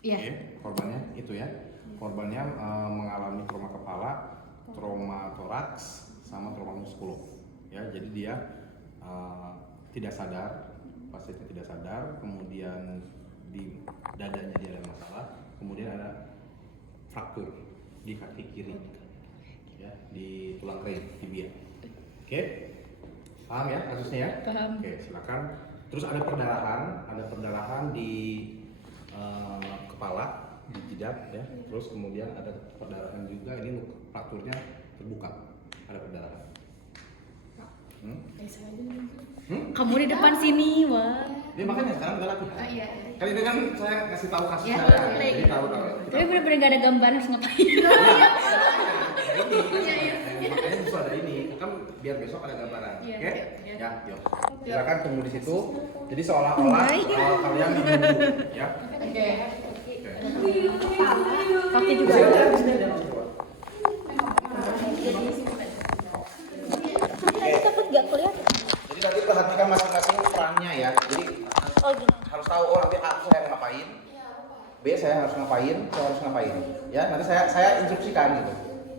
Iya. Oke, korbannya itu ya. Korbannya mengalami trauma kepala, trauma toraks, sama trauma muskulo. Ya, jadi dia tidak sadar, pasiennya tidak sadar, kemudian di dadanya dia ada masalah, kemudian ada fraktur di kaki kiri, ya, di tulang kering tibia. Oke, paham ya kasusnya ya? Paham. Oke, silakan. Terus ada perdarahan di kepala, di jidat ya. Terus kemudian ada perdarahan juga, ini frakturnya terbuka, ada perdarahan. Kamu di depan sini, wah. Dia makanya sekarang udah laku. Iya. Kan ini kan saya kasih tahu kasus Ya, saya, boleh. jadi tahu. Tapi bener-bener gak ada gambar harus ngapain. Makanya harus ada ini, kan biar besok ada gambaran. Iya, Oke? iya. Ya, yuk. Silakan tunggu di situ. Jadi seolah-olah kalian menunggu, ya. Oke. Kaki juga. Takut gak kelihatan. Jadi nanti perhatikan masing-masing perannya ya. Jadi Oh gini. harus tahu, oh nanti A saya ngapain, B saya harus ngapain, saya harus ngapain. Ya, nanti saya instruksikan gitu.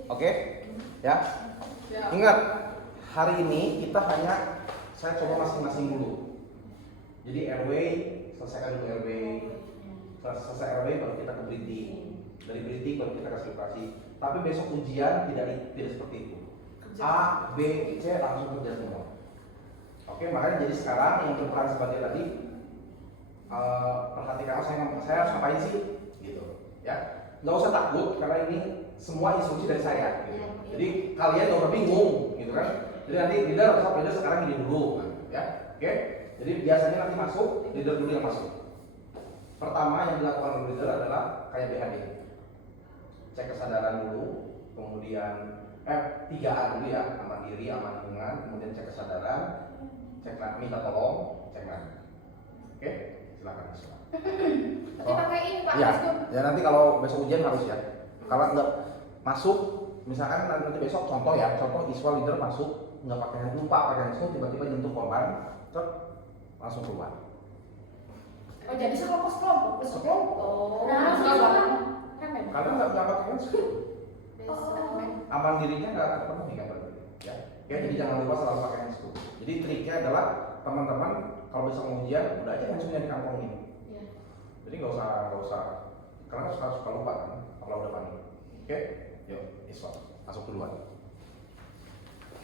Oke? Ya. Ingat, hari ini kita hanya saya coba masing-masing dulu. Jadi RW, selesaikan dulu RW. Selesai RW baru kita ke breathing. Dari breathing baru kita kasih operasi. Tapi besok ujian tidak seperti itu. A, B, C langsung kerja semua. Oke, makanya jadi sekarang yang berperan sebagai tadi perhatikan, saya harus ngapain sih, gitu, ya. Nggak usah takut karena ini semua instruksi dari saya. Gitu. Jadi kalian nggak usah bingung, gitu kan. Jadi nanti leader sekarang ini dulu, ya. Oke. Jadi biasanya nanti masuk leader dulu yang masuk. Pertama yang dilakukan oleh leader adalah kayak BHD, cek kesadaran dulu, kemudian 3A dulu ya, aman diri, aman lingkungan, kemudian cek kesadaran, cek minta tolong, cek nanya. Oke, silakan Iswa. Tapi pakai ini Pak. Ya, ya nanti kalau besok ujian harus ya. Kalau nggak masuk, misalkan nanti besok contoh Iswa leader masuk nggak pakai lupa pakai handphone, tiba-tiba nyentuh korban, langsung keluar. Oh jadi sekelompok. Oh. Nah, Karena nggak pakai handphone. Aman dirinya nggak terpenuhi kan berarti, ya. Oke, jadi jangan lupa selalu pakai handphone. Jadi triknya adalah teman-teman kalau besok mau ujian udah aja handphone-nya dikantongin. Iya. Jadi nggak usah karena suka lupa kan kalau udah panik. Oke, yuk Iswa masuk duluan.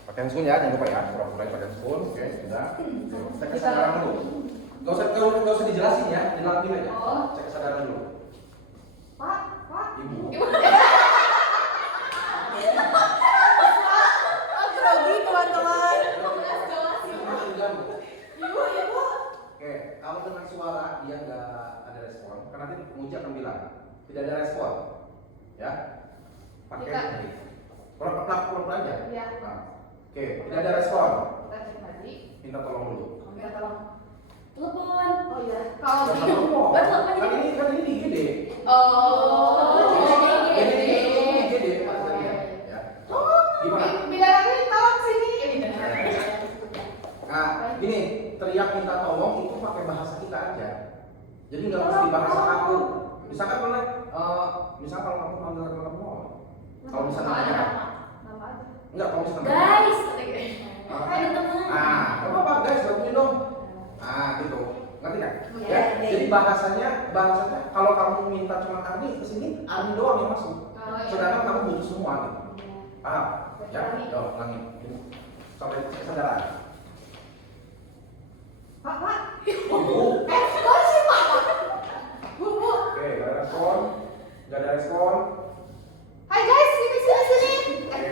Pakai handphone ya, jangan lupa ya, pura-pura pakai handphone. Oke, sudah. Cek kesadaran dulu. Nggak usah dijelasin ya, dilakuin aja. Cek kesadaran dulu. Pak. Ibu. Grogi teman-teman. Oke, kalau dengan suara dia nggak ada respon, karena nanti penguji akan bilang tidak ada respon, ya. Pakai tadi. Pura-pura aja. Iya. Nah, oke, tidak ada respon. Kita cek tadi. Minta tolong dulu. Minta tolong. Telepon. Oh iya. Kalau Jangan di ngomong. Betul, Kan ini di IGD. Oh. Ini IGD maksudnya, ya. Gimana? Biar aku tolong sini. Nah, ini teriak minta tolong itu pakai bahasa kita aja. Jadi nggak mesti bahasa aku. Misalkan misalkan kalau kamu panggil teman-teman, kalau misalkan namanya, enggak kalau misalkan Guys. Hai teman. nah, apa guys, bantuin dong. Nah, gitu. Ngerti kan? Iya, Ya. iya. Jadi bahasanya kalau kamu minta cuma Ardi kesini, Ardi doang yang masuk. Oh, iya. Sedangkan kamu butuh semua gitu. Paham? Ya, yuk ulangin. Sampai kesadaran. Pak. Bu. Kok sih Pak? Bu. Oke, nggak ada respon. Nggak ada respon. Hai guys, sini.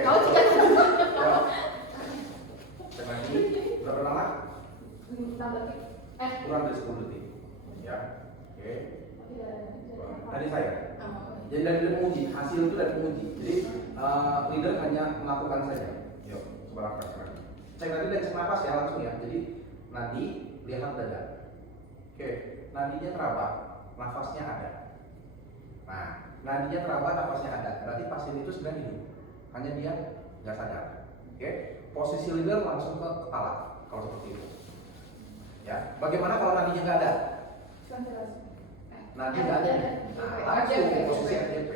Kau juga. Ya. Cek lagi. Berapa lama? Kurang dari 10 detik. Ya. Oke. Tadi saya. Jadi dari penguji, hasil itu dari penguji. Jadi leader hanya melakukan saja. Yuk, coba lakukan. Cek tadi dan cek nafas ya langsung ya. Jadi nadi lihat dada. Oke, nadinya teraba, nafasnya ada. Nah, nadinya teraba, nafasnya ada. Berarti pasien itu sedang hidup. Hanya dia nggak sadar. Oke, posisi leader langsung ke kepala kalau seperti itu. Ya, bagaimana kalau nadinya nggak ada? nadi nggak ada. Nah, langsung posisi RJP.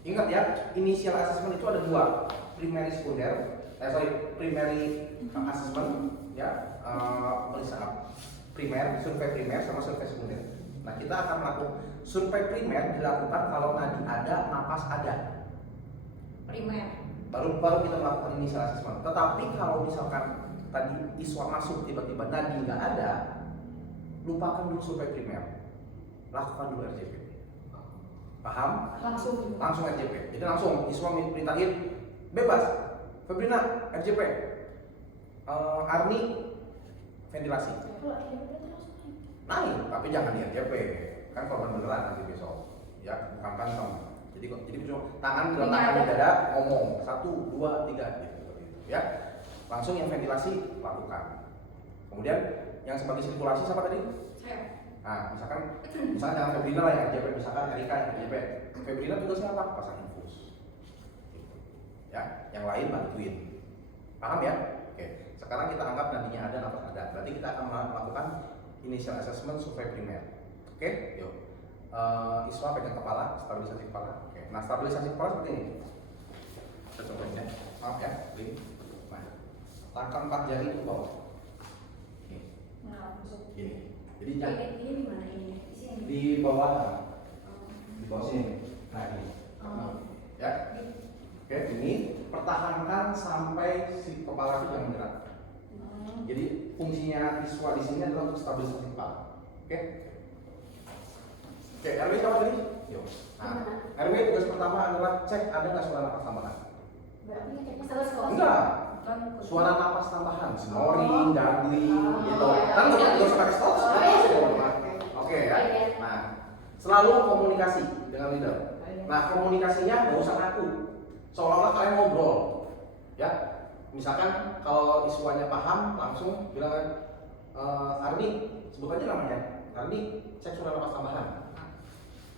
Ingat ya, initial assessment itu ada dua, primary sekunder, primary assessment, ya, pemeriksaan primer, survei primer sama survei sekunder. Nah, kita akan melakukan survei primer dilakukan kalau nadi ada, napas ada. Primer. Baru kita melakukan initial assessment. Tetapi kalau misalkan tadi iswa masuk tiba-tiba nadi nggak ada, lupakan dulu survei primer, lakukan dulu RJP. Paham? Langsung RJP. Jadi langsung iswa perintahin bebas. Febrina RJP, Arni ventilasi. Naik, tapi jangan di RJP. Kan korban beneran nanti besok. Ya, bukan kantong. Jadi tangan diletakkan di dada, ngomong 1, 2, 3 gitu, ya. Langsung yang ventilasi lakukan. Kemudian yang sebagai sirkulasi siapa tadi? Saya. Nah, misalkan jangan Febrina lah yang RJP, misalkan Erika yang RJP. Febrina tugasnya apa? Pasang infus. Gitu. Ya, yang lain bantuin. Paham ya? Oke. Sekarang kita anggap nantinya ada napas ada. Berarti kita akan melakukan initial assessment survei primer. Oke, yuk. Iswa pegang kepala, stabilisasi kepala. Oke. Nah, stabilisasi kepala seperti ini. Kita cobain ya. Maaf ya, ini. Nah, langkah 4 jari ke bawah. Oke. Ini. Jadi jangan Ini di mana ini? Di sini. di bawah, di bawah sini. Nah ini. Ya. Oke, ini pertahankan sampai si kepala itu jangan bergerak. Jadi fungsinya iswa di sini adalah untuk stabilisasi kepala. Oke. Oke, RW siapa tadi? Yuk. Nah, RW tugas pertama adalah cek ada nggak suara napas tambahan. Berarti ngeceknya terus kok. Enggak. Suara napas tambahan, snoring, gargling, gitu. Kan nggak usah pakai stop. Oke ya. Nah, selalu komunikasi dengan leader. Nah, komunikasinya nggak usah ngaku. Seolah-olah kalian ngobrol. Ya. Misalkan kalau iswanya paham, langsung bilang Arni, sebut aja namanya. Arni, cek suara napas tambahan.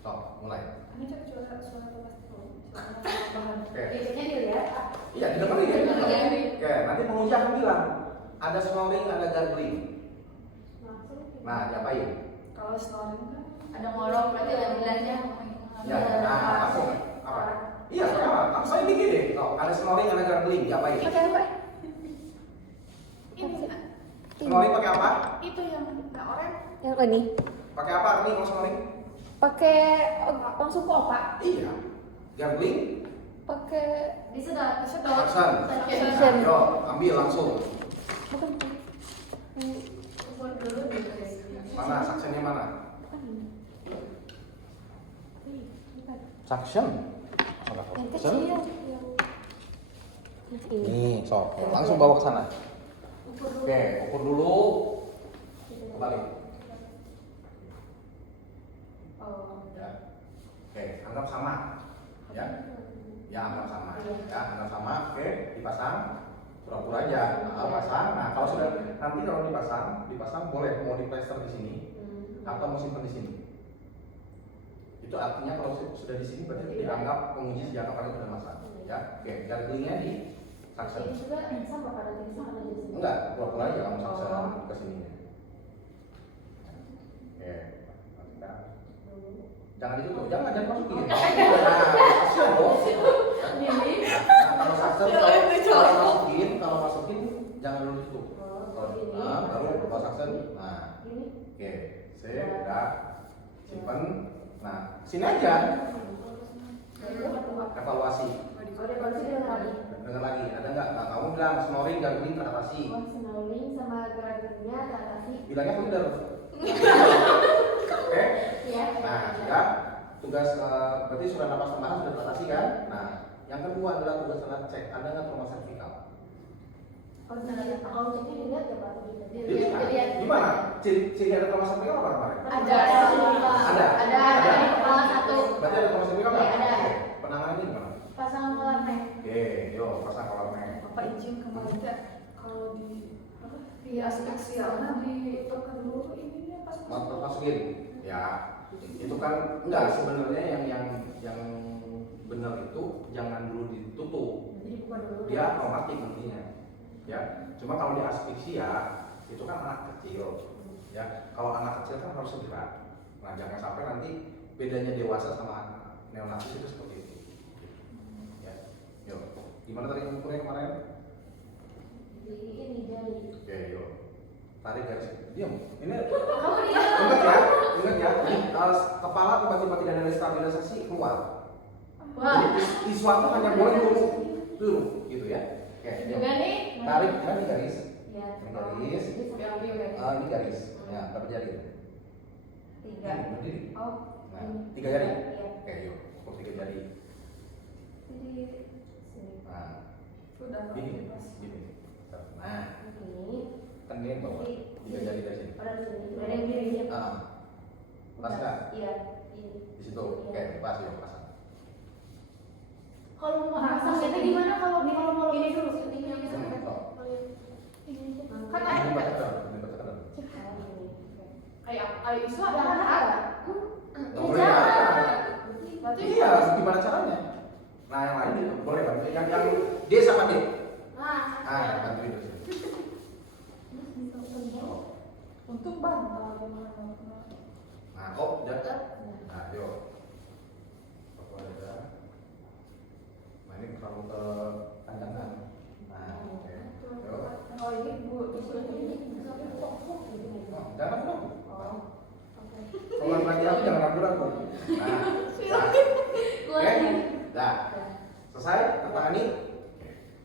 Stop, mulai. Ini cek suara tambahan. Oke. Biasanya dilihat. Iya, didengerin ya. Oke, nanti penguji akan bilang ada snoring, ada gargling. Nah, diapain? Kalau snoring kan Ada ngorok berarti ada bilangnya. Ya, nah, langsung apa? Iya, sekarang langsung dikit deh. Oh, ada snoring, ada gargling, diapain? Pakai apa? ini Snoring pakai apa? itu yang orang Yang ini. Pakai apa Arni kalau snoring? Pakai langsung ke opak. Iya. Gargling, Pakai disedot. suction. Suction. Yo, ambil langsung. bukan. Buat dulu gitu guys. Mana suctionnya mana? Bukan. Suction. Yang kecil. Yang ini. Nih, sok. Langsung bawa ke sana. Oke, ukur dulu. Balik. Ya. Oke, anggap sama. Ya. Ya, anggap sama. Ya, anggap sama. Oke, dipasang. Pura-pura aja. Nah, pasang. Nah, kalau sudah nanti kalau dipasang boleh mau diplester di sini atau mau simpan di sini. Itu artinya kalau sudah di sini berarti dianggap penguji sejak kapan itu sudah masang. Ya, oke. Garglingnya di suction. Ini juga sama pada tim sama di sini. Enggak, pura-pura aja kamu suction ke sininya. Oke. Matikan. Jangan ditutup, jangan masukin. Nah, kasihan dong. Nah, kalau suction kalau masukin jangan dulu ditutup. Nah, baru bawa suction. Nah, oke. Sip, udah. Simpen. Nah, sini aja. Evaluasi. Dengar lagi, ada nggak? Nah, kamu bilang snoring, gargling, teratasi. Snoring sama garglingnya teratasi. Bilangnya bener. Oke? Ya. Nah, sudah. Tugas berarti sudah napas tambahan sudah teratasi kan? Nah, yang kedua adalah tugas alat cek. Ada nggak trauma servikal? Kalau ceknya dilihat ya Pak. Dilihat. Gimana? Ciri ada trauma servikal apa kemarin? Ada. Ada. Kepala satu. Berarti ada trauma servikal nggak? Iya, ada. Oke. Penanganannya gimana? Pasang kolam nek. Oke, yuk pasang kolam nek. Bapak izin kemarin teh kalau di apa di aksialnya ditekan dulu ininya pas Masukin. Ya, itu kan enggak sebenarnya yang benar itu jangan dulu ditutup. Jadi bukan dulu. Dia traumatik nantinya. Ya, cuma kalau di asfiksia itu kan anak kecil. Ya, kalau anak kecil kan harus segera. Nah, jangan sampai nanti bedanya dewasa sama neonatus itu seperti itu. Ya, yuk. Gimana tadi ngukurnya kemarin? Di ini jari. Oke, yuk. Tarik garis. Diam. Ini Kamu di ingat ya. Kepala tiba-tiba tidak ada stabilisasi keluar. Wah. Jadi iswa itu hanya boleh turun, gitu ya. Oke, yuk. Juga nih. Tarik kan di garis. Ya. Ini garis. Ini garis. Ya, berapa jari? 3. Ini berdiri. Oh. Nah, ini. 3 jari. Iya. Oke, yuk. Ukur 3 jari. Jadi sini. Nah, Sudah. gini. Nah, Ini. kan ini yang bawah. 3 jari dari sini. Ada di sini. Ada yang dirinya. Pas nggak? Iya. Ini. Di situ. Oke, pas yuk, pasang. Kalau mau pasang itu gimana kalau mau ini dulu ini Kan Ini air baca terus, ini baca terus. air isu ada ada. Nggak boleh ya. Berarti Iya, gimana caranya? Nah, yang lain itu boleh bantu. Yang D sama D. Bantuin terus. untung bantal gimana? Nah, kok udah. Nah, yuk. Apa ada? Nah, ini terlalu ke panjangan. Nah, oke. Yuk. Oh ini bu, Jangan dong. Oh. Kalau lagi aku jangan ragu-ragu. Nah, oke. Dah. Selesai? Tertangani.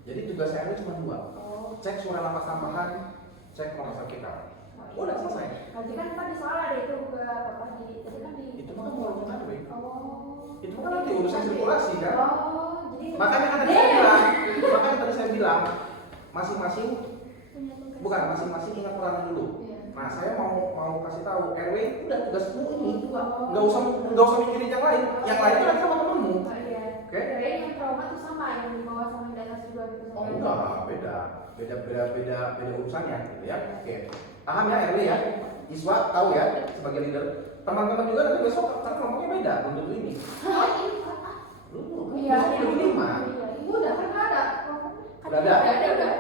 Jadi tugas saya cuma 2. Cek suara nafas tambahan, cek merasa kita. Udah selesai. Nanti kan di soal ada itu ke apa di tadi kan di Itu mah kan mau kan, Wei. Oh. Itu kan nanti urusan sirkulasi kan. Oh, jadi Makanya kan tadi saya bilang, masing-masing masing-masing ingat perannya dulu. Nah, saya mau kasih tahu RW udah tugasmu ini. Nggak usah mikirin yang lain. Yang lain itu nanti sama temenmu. Oke? Jadi yang trauma tuh sama yang di bawah sama yang di atas juga gitu. Oh enggak, beda urusannya gitu ya. Oke. Paham ya RW ya? Iswa tahu ya sebagai leader. Teman-teman juga nanti besok kan kelompoknya beda untuk ini. Iya, Besok itu 5. udah kan ada. Udah ada. Udah.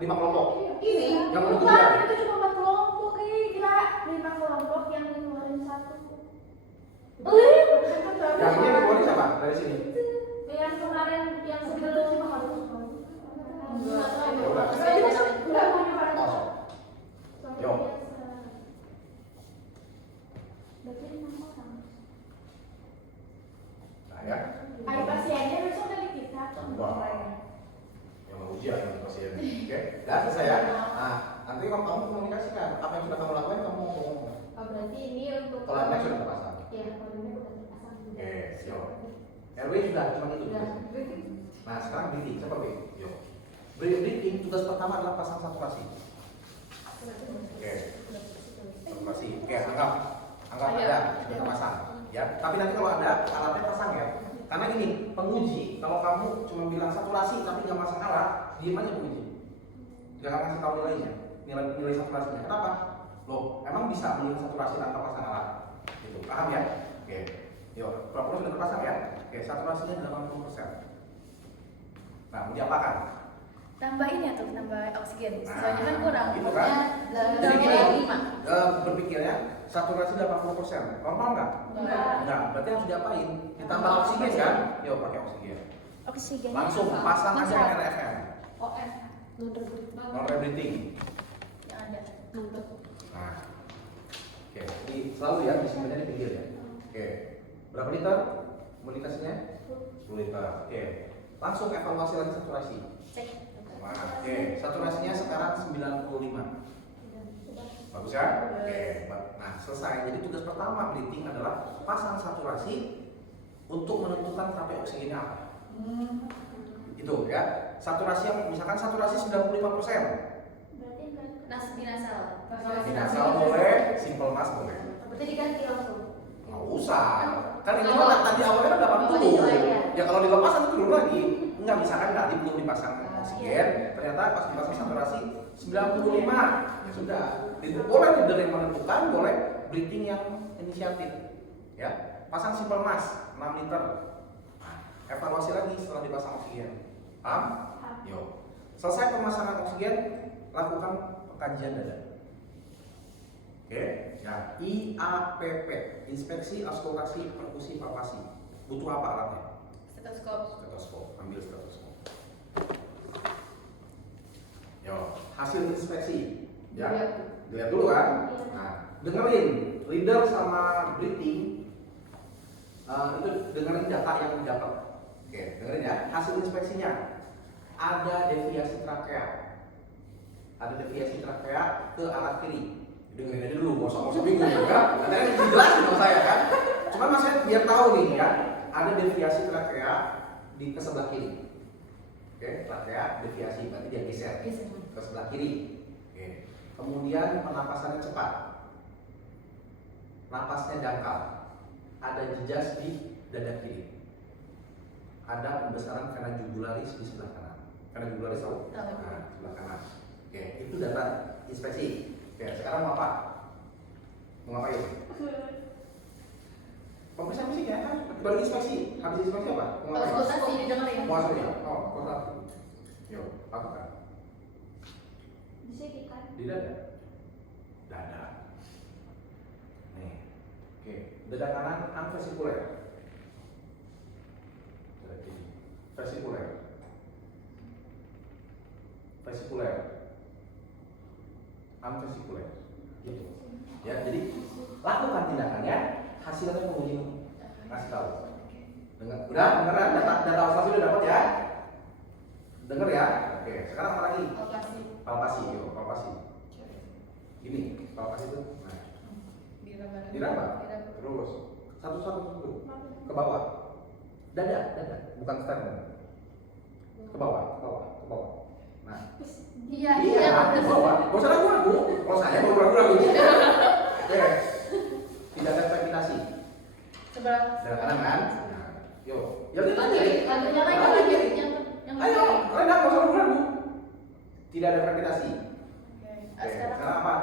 5 kelompok. Ini Yang menurut bukan, dia. itu cuma 4 kelompok gila. 5 kelompok yang ngeluarin 1. Yang ini keluarin siapa? Dari sini. Yang kemarin yang sebelum Yo. Nah ya. Ayo pasiennya besok dari kita. Wah. Yang mau ujian yang pasien. Oke. Dah selesai ya. Nah, nanti kamu komunikasikan apa yang sudah kamu lakukan kamu ngomong. Oh, berarti ini untuk Kalau next sudah terpasang. ya, kalau ini udah terpasang. Oke, siap. RW sudah cuma itu. Sudah. Nah, sekarang briefing seperti yo. Briefing tugas pertama adalah pasang saturasi. Oke. Saturasi. Oke, anggap ada kita pasang. Ya, tapi nanti kalau ada alatnya pasang ya. Karena ini penguji, kalau kamu cuma bilang saturasi tapi nggak masang alat, diem aja penguji. Jangan kasih tahu nilainya, nilai saturasinya. Kenapa? Loh, emang bisa menilai saturasi tanpa pasang alat? Gitu, paham ya? Oke, yuk, pura-pura sudah terpasang ya? Oke, saturasinya 80%. Nah, mau diapakan? Tambahin ya tuh, tambah oksigen. Nah, Soalnya kan kurang. gitu kan? Jadi gini, 5. Berpikirnya saturasi 80%, normal nggak? Enggak, berarti harus diapain? Ditambah oksigen kan? Yuk, pakai oksigen. Oksigen. Langsung pasang aja RFM, OF. non rebreathing. Yang ada. Nah, oke, jadi selalu ya disebutnya di pinggir ya. Oke, berapa liter komunikasinya? 10 liter. Oke, langsung evaluasi lagi saturasi. Cek. Nah, oke, saturasinya sekarang 95. Bagus ya? Oke, nah selesai. Jadi tugas pertama breathing adalah pasang saturasi untuk menentukan terapi oksigennya apa. Itu ya. Saturasi yang misalkan saturasi 95%. Berarti kan Binasal. Binasal boleh, simple mas boleh. berarti diganti langsung. Nggak usah. Kan ini kan tadi awalnya kan 80. Oh, Ya kalau dilepas nanti turun lagi. Enggak, misalkan tadi belum dipasang oksigen, ternyata pas dipasang saturasi 95. Ya sudah. Boleh leader yang menentukan, boleh breathing yang inisiatif. Ya, pasang simple mas 6 liter. Nah, evaluasi lagi setelah dipasang oksigen. Paham? Yuk. Selesai pemasangan oksigen, lakukan pekajian dada. Oke, ya Ya, IAPP, inspeksi, auskultasi, perkusi, palpasi. Butuh apa alatnya? Stetoskop. Stetoskop, ambil stetoskop. Yo, hasil inspeksi. Ya, dilihat dulu kan. Nah, dengerin reader sama breathing. Itu dengerin data yang didapat. Oke, dengerin ya. Hasil inspeksinya ada deviasi trakea. Ada deviasi trakea ke arah kiri. Dengerin aja dulu, gak usah bingung ya. Nanti dijelasin sama saya kan. Cuman maksudnya biar tahu nih ya, ada deviasi trakea di ke sebelah kiri. Oke, trakea deviasi berarti dia geser ke sebelah kiri. Oke. Kemudian pernapasannya cepat. Napasnya dangkal. Ada jejas di dada kiri. Ada pembesaran vena jugularis di sebelah kanan. Vena jugularis tahu? Tahu. Nah, sebelah kanan. Oke, itu data inspeksi. Oke, sekarang mau apa? Mau ngapain? Pemeriksaan fisik ya kan? Baru inspeksi. Habis inspeksi apa? Mau ngapain? Auskultasi didengerin. Mau hasilnya? Oh, konsultasi. Yuk, lakukan. Disekikan. Di dada. Dada. Nih. Oke, dada kanan anvesikuler. Dada kiri. Vesikuler. Vesikuler. Anvesikuler. Gitu. Ya, jadi lakukan tindakannya, hasilnya penguji kasih tahu. Udah, dengeran data auskultasi udah dapat ya? Denger ya? Oke, sekarang apa lagi? Palpasi. Palpasi, yuk, palpasi. Gini, palpasi itu. Nah, diraba. Terus satu-satu dulu. Ke bawah. Dada, bukan sternum. Ke bawah. Nah, Iya, ke bawah. Gak usah ragu-ragu. Kalau saya mau ragu-ragu. Oke. Tidak ada fragmentasi. Sebelah Kanan kan? Nah, yuk. Ya udah lagi, lanjut. lagi, yang Ayo, kalian nggak usah ragu-ragu. Tidak ada fragmentasi. Oke, Oke, sekarang apa?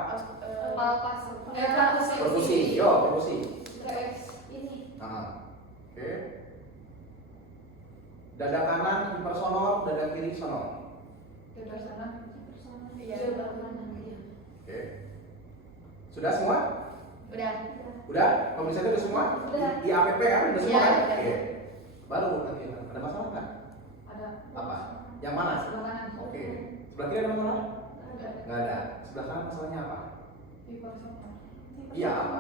Palpasi. Perkusi. Yo, perkusi. Ini. Nah, oke. Dada kanan hipersonor, dada kiri sonor. Iya. Oke. Sudah semua? Udah. Udah? Pemeriksaan udah semua? Udah. Di APP kan udah semua Iya, kan? udah. Oke. Baru nanti ada masalah kan? Apa? Yang mana? Oke. Sebelah kiri ada masalah? Nggak ada. Sebelah kanan masalahnya apa? Iya apa?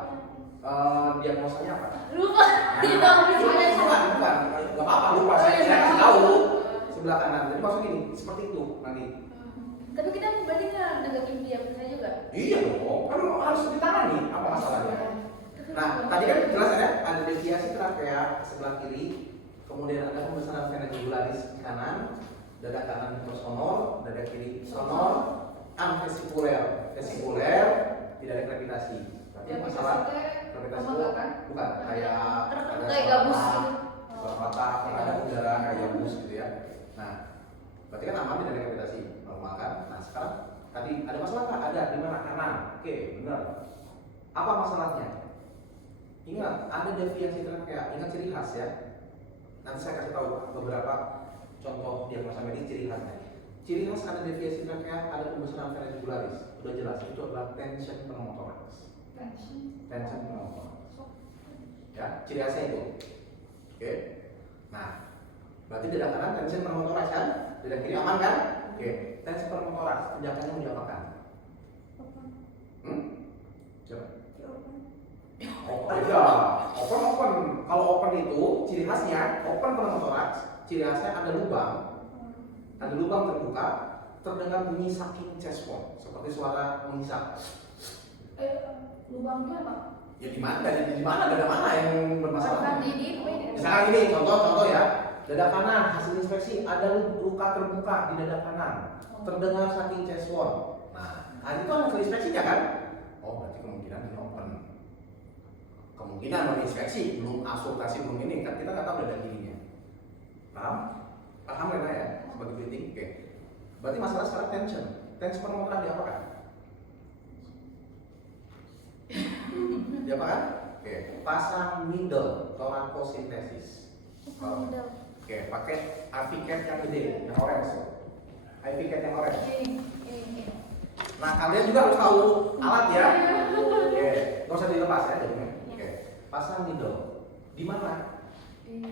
Diagnosanya apa? Lupa. Tidak tahu Bukan. Gak apa-apa, lupa. Saya kasih tahu. Sebelah kanan. Jadi maksud gini, seperti itu nanti. Tapi kita berarti kan nenggak dia saya juga. Iya dong, kan harus ditangani. Apa masalahnya? Nah, tadi kan jelas ya, ada deviasi trakea sebelah kiri, kemudian ada pembesaran vena jugularis kanan, dada kanan hipersonor, dada kiri sonor, anvesikuler, vesikuler, tidak ada gravitasi. Berarti masalah gravitasi itu bukan kayak gabus suara gitu. suara patah, ada udara kayak gabus gitu ya. Nah, berarti kan aman tidak ada gravitasi, normal kan? Nah, sekarang tadi ada masalah nggak? Ada di mana? Kanan. Oke, benar. Apa masalahnya? Ingat, ada deviasi trakea. Ingat ciri khas ya. Nanti saya kasih tahu beberapa contoh diagnosa medis ciri khasnya. Ciri khas ada deviasi trakea, ada pembesaran vena jugularis. Udah jelas, itu adalah tension pneumothorax. Tension pneumothorax. Ya, ciri khasnya itu. Oke. Nah, berarti dada kanan tension pneumothorax kan? Dada kiri aman kan? Oke. Tension pneumothorax, tindakannya mau diapakan? Coba. Iya, open. Kalau open itu ciri khasnya open pneumothorax, ciri khasnya ada lubang terbuka, terdengar bunyi sucking chest wall, seperti suara mengisap. Lubangnya apa? Ya di mana? Di mana? Dada mana yang bermasalah? Di Misalkan ini contoh ya, dada kanan hasil inspeksi ada luka terbuka di dada kanan, terdengar sucking chest wall. Nah, itu hasil inspeksinya kan? Oh, berarti kemungkinan ini open. Kemungkinan mau inspeksi, belum auskultasi, belum ini kan kita nggak tahu dada kirinya. Paham kan ya? Sebagai breathing, oke. Berarti masalah sekarang tension pneumothorax diapakan? Diapakan? Oke, pasang needle thoracosintesis. Oke, pakai Avicat yang gede, yang orange. Avicat yang orange. Nah, kalian juga harus tahu alat ya. Oke, nggak usah ya jadinya. Oke. Pasang needle. Di mana? Di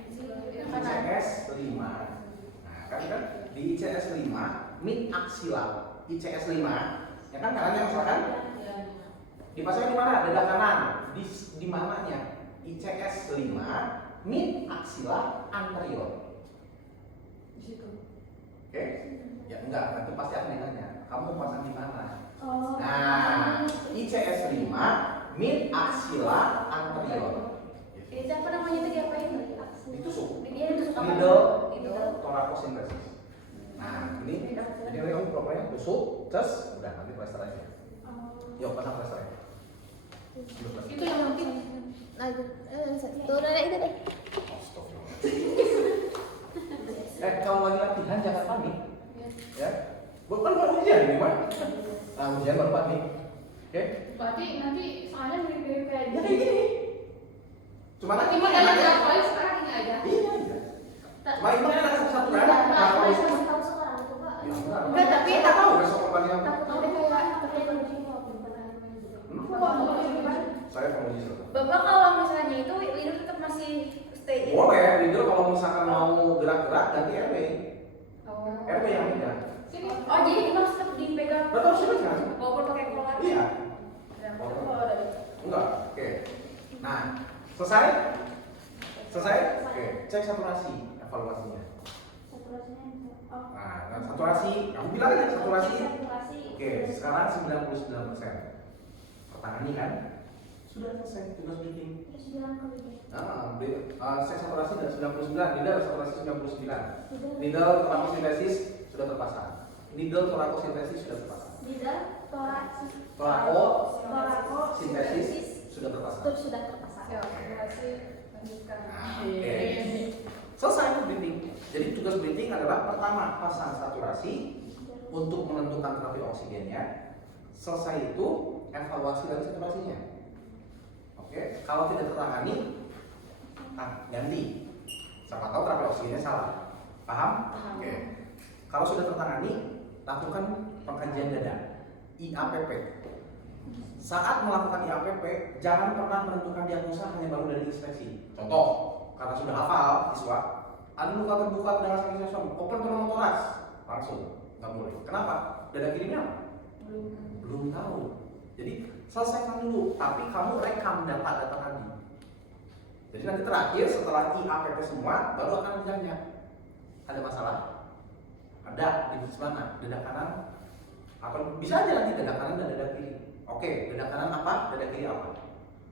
ICS 5. Nah, kan di ICS 5 mid aksila ICS 5 ya kan kanannya misalkan dipasangnya di mana? Dada kanan. Di mananya? ICS 5 mid aksila anterior. Di situ. Oke? Ya enggak, nanti pasti akan ditanya. Kamu mau pasang di mana? Oh. Nah, ICS 5 mid aksila anterior. Itu apa namanya itu diapain? Ditusuk. Dia ditusuk apa? Needle thoracosintesis. Nah, ini jadi kamu pokoknya tusuk, terus udah nanti plester aja. Yuk pasang plester aja. Itu yang mungkin. Nah, satu ada itu deh. Kalau lagi latihan jangan panik. Ya. Bukan baru ujian ini, Pak. Nah, ujian baru panik. Oke? Berarti nanti soalnya mirip-mirip kayak Ya kayak gini. Cuma Berarti ini modalnya enaknya. diapain sekarang ini aja? Iya, iya. Cuma ini enak satu kan. Enggak, Nah, kalau saya itu masih tahu sekarang itu, Pak. ya enggak. Enggak, tapi saya nggak tahu besok pertandingan. Takutnya kayak ketemu di sini waktu pertandingan gitu. Saya penguji surat. Bapak kalau misalnya itu leader tetap masih stay in. Boleh, leader kalau misalkan mau gerak-gerak ganti RW. Oh. RW yang megang. Sini. Oh, jadi memang tetap dipegang. Betul sih kan? Walaupun pakai kollar. Iya. Ya, itu kalau ada. Enggak. Oke. Nah, selesai? Selesai? Oke. Cek saturasi, evaluasinya. Saturasinya itu. Oh. Nah, saturasi, kamu bilang aja saturasi. Saturasi. Oke, sekarang 99%. Pertangani kan? Sudah selesai tugas briefing. Terus bilang ke dia. Cek saturasi dan 99, needle saturasi 99. Sudah. Needle thoracosintesis sudah terpasang. Needle thoracosintesis sudah terpasang. Tidak, Thoracosintesis sudah terpasang. Itu sudah terpasang. Ya, masih lanjutkan. Oke. Selesai briefing. Jadi tugas briefing adalah pertama pasang saturasi untuk menentukan terapi oksigennya. Selesai itu evaluasi dari saturasinya. Oke, kalau tidak tertangani, ganti. Siapa tahu terapi oksigennya salah. Paham? Oke. Kalau sudah tertangani, lakukan pengkajian dada. IAPP. Saat melakukan IAPP, jangan pernah menentukan diagnosa hanya baru dari inspeksi. Contoh, karena sudah hafal siswa, ada luka terbuka dengan sakit open pneumotorax, langsung nggak boleh. Kenapa? Dada kirinya apa? Belum tahu. Jadi selesaikan dulu, tapi kamu rekam data-data tadi. Jadi nanti terakhir setelah IAPP semua, baru akan ditanya ada masalah? Ada di mana? Dada kanan? Apa? Bisa aja nanti dada kanan dan dada kiri. Oke, dada kanan apa? Dada kiri apa?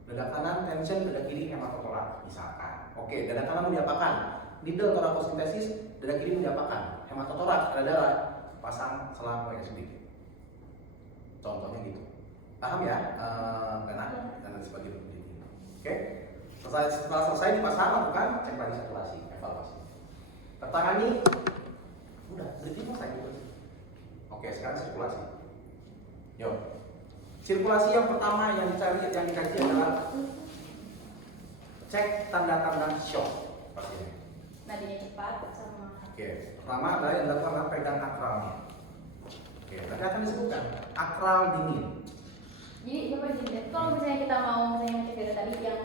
Dada kanan tension, dada kiri hematotorax misalkan. Oke, dada kanan mau diapakan? Needle thoracosintesis, dada kiri mau diapakan? Hematotorax, ada darah, pasang selang sedikit. Contohnya gitu. Paham ya? Dan sebagainya. Oke. Setelah selesai dipasang, lakukan cek lagi saturasi, evaluasi. Tertangani, udah briefing selesai. Oke, sekarang sirkulasi. Yuk. Sirkulasi yang pertama yang dikaji adalah cek tanda-tanda shock pastinya. Nadinya cepat sama. Oke, pertama adalah yang dilakukan adalah pegang akralnya. Oke, tadi akan disebutkan akral dingin. Jadi Bapak jadi kalau misalnya kita mau misalnya ngecek data tadi yang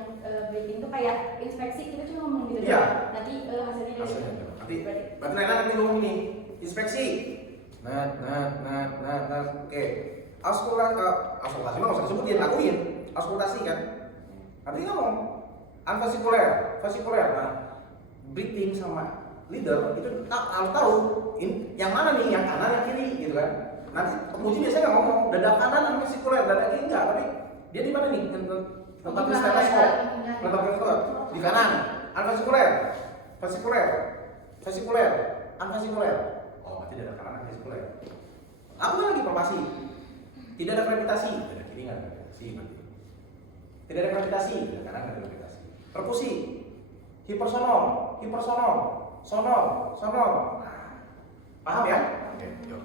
briefing itu kayak inspeksi kita cuma ngomong gitu. Iya. Nanti hasilnya dari Hasilnya itu. Nanti berarti nanti ngomong ini inspeksi. Oke. Auskultasi mah nggak usah disebutin, lakuin. Auskultasi kan. Nanti ngomong anvasikuler, vasikuler. Nah, breathing sama leader itu harus tahu yang mana nih, yang kanan, yang kiri, gitu kan. Nanti penguji biasanya nggak ngomong dada kanan dan vasikuler, dada kiri enggak, tapi dia di mana nih? Tempat stetoskop, tempat stetoskop di kanan, anvasikuler, vasikuler, vasikuler, anvasikuler. Oh, berarti dada kanan vasikuler. Lakukan lagi palpasi. Tidak ada gravitasi, dada kiri nggak ada gravitasi berarti. Tidak ada gravitasi, dada kanan nggak ada gravitasi. Perkusi, hipersonal, hipersonal, sonor, sonor. Nah, paham ya? Oke, yuk.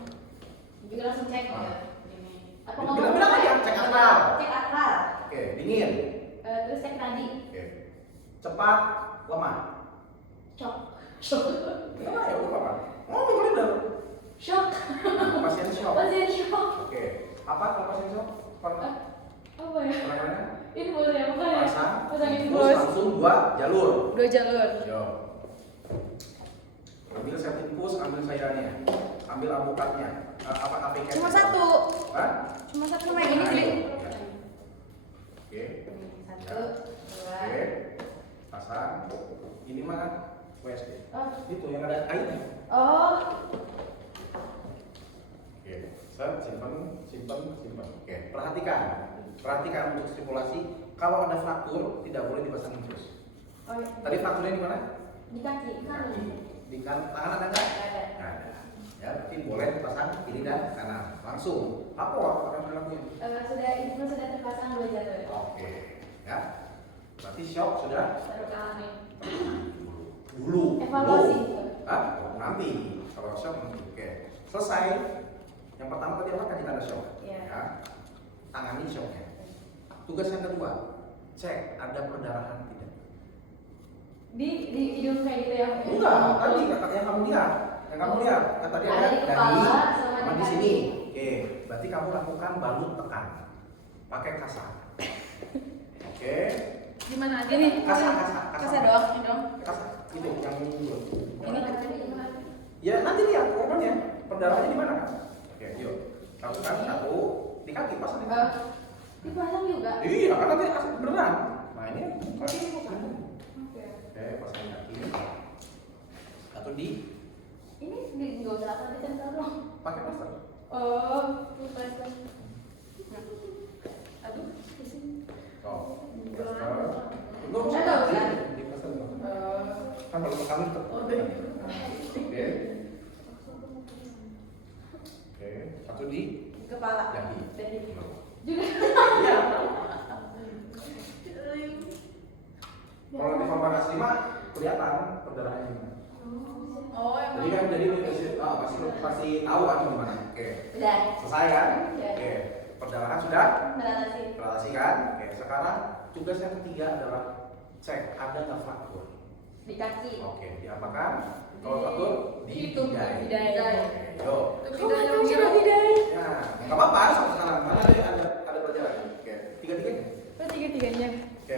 juga langsung cek ya. Ini. Apa Bilang aja, cek akral. Cek akral. Oke, dingin. Terus cek nadi. Oke. Cepat, lemah. Shock. Lemah ya, apa? Oh, boleh dah. Shock. Pasien shock. Pasien shock. Oke. Apa kalau pasien shock? Apa ya? Penanganannya? Infus ya makanya. Pasang Terus infus. langsung 2 jalur. 2 jalur. Yo. Ambil set infus, ambil cairannya, ambil alpukatnya, apa APK? Cuma satu. Hah? Cuma satu sama yang ini sih. Oke. 1, 2. Oke. Pasang. Ini mana? USB. Oh. Itu yang ada airnya. Oh. Oke. Set, simpan. Oke. Perhatikan untuk stimulasi. Kalau ada fraktur, tidak boleh dipasang infus. Oh, iya. Tadi frakturnya di mana? Di kaki kanan. Di tangan ada nggak? Ada. Ada. Ya, berarti boleh dipasang kiri dan kanan. Langsung. Apa akan dilakukan? Sudah infus sudah terpasang 2 jalur. Oke. Ya. Berarti shock sudah Taruh kanan nih. dulu. Evaluasi. Hah? Nanti. Kalau shock nanti. Oke. Selesai. Yang pertama tadi apa? Kasih tanda shock. Iya. Ya. Tangani shocknya. Tugas yang kedua, cek ada perdarahan tidak. Di hidung kayak gitu ya. Enggak, tadi yang kamu lihat. Yang kamu lihat, tadi Ada ada di kepala dari sama sama di di sini. kaki. Oke, berarti kamu lakukan balut tekan. Pakai kasar. Oke. Gimana aja Ini Kasar. doang, ini doang. Kasar. Itu yang dulu. Ini Ya nanti lihat korbannya. Perdarahannya di mana kan? Oke, yuk. Lakukan satu di kaki pasang. dipasang juga. Iya, kan nanti beneran. Nah ini. Oke. Oke, pasang kaki. Satu di Ini nggak usah apa ditempel dong. pakai plaster. Oh, plaster. Aduh, di sini. Oh, plaster. Tunggu, Ada, kan? di plaster. Kan kalau ke kami tetap. Oke. Oke, satu di Kepala. dahi. Dahi. Juga. Iya. Kalau di komparasi 5 kelihatan perdarahannya gimana. Oh, Jadi kan jadi lu pasti tahu kan gimana. Oke. Udah. Selesai kan? Iya. Oke. Perdarahan sudah Teratasi. teratasi kan? Oke. Sekarang tugas yang ketiga adalah cek ada nggak fraktur. Di kaki. Oke. Diapakan? Kalau fraktur Dibidai. Oke. Yuk. Bidang biru. Ya, nggak apa-apa. Sama sekarang mana ada pelajaran. Oke. Tiga-tiganya. Oh, tiga-tiganya. Oke.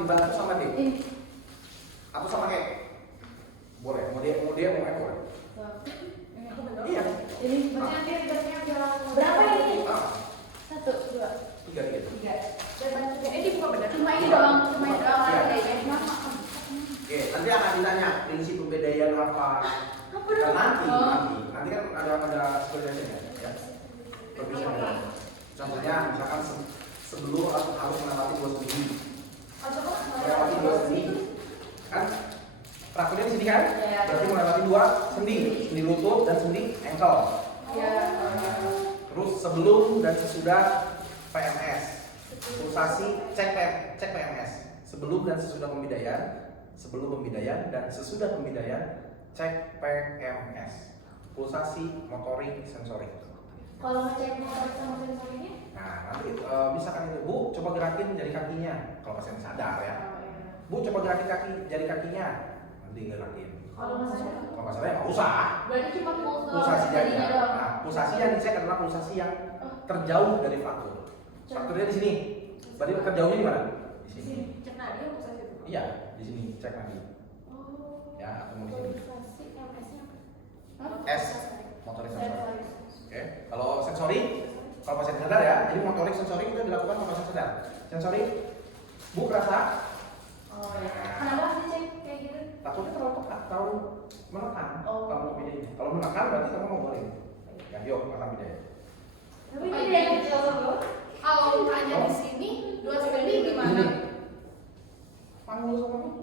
Dibantu sama dia. Ini. Atau sama kayak? Boleh. Mau dia mau ekor. Iya. Ini Berarti nanti ribetnya bilang berapa ini? Ah, 1, 2, tiga. 3. ini dibuka benar. Cuma ini doang, cuma ini doang. Iya. Ada ya. Oke, nanti akan ditanya prinsip pembedaian apa. Dan nanti kan ada spesialisnya ya. Profesional. Contohnya misalkan sebelum harus melewati 2 sendi. Melewati 2 sendi. Kan frakturnya di sini kan? Iya. Berarti melewati 2 sendi lutut dan sendi ankle. Iya. Terus sebelum dan sesudah PMS. Pulsasi cek PMS. Sebelum dan sesudah pembidaian dan sesudah pembidaian cek PMS. Pulsasi motorik sensorik. Kalau ngecek motorik sama sensornya? Nah, nanti misalkan itu, Bu, coba gerakin jari kakinya. Kalau pasien sadar ya. Bu, coba gerakin jari kakinya. Nanti gerakin. Kalau nggak sadar? Kalau nggak sadar ya nggak usah. Berarti cuma mau ke Pulsasi jarinya. jarinya doang. Nah, pulsasi yang dicek adalah pulsasi yang terjauh dari fraktur. Frakturnya di sini. Berarti terjauhnya di mana? Di sini. Cek nadi apa saja itu? Iya, di sini. Cek nanti. Oh. Ya, atau mau di sini. Pulsasi MS-nya apa? S motorik sensorik. Oke. Kalau sensorik, kalau pasien sadar ya, jadi motorik sensorik itu dilakukan kalau pasien sadar. Sensorik, Bu rasa. Oh ya. Kenapa harus dicek kayak gitu? Takutnya terlalu menekan. Oh. Kalau mau bedanya. Kalau menekan berarti kamu mau goreng. Ya, yuk makan bedanya. Tapi ini yang kecil dulu. Kalau tanya di sini 2 sendi gimana? Panggul sama ini.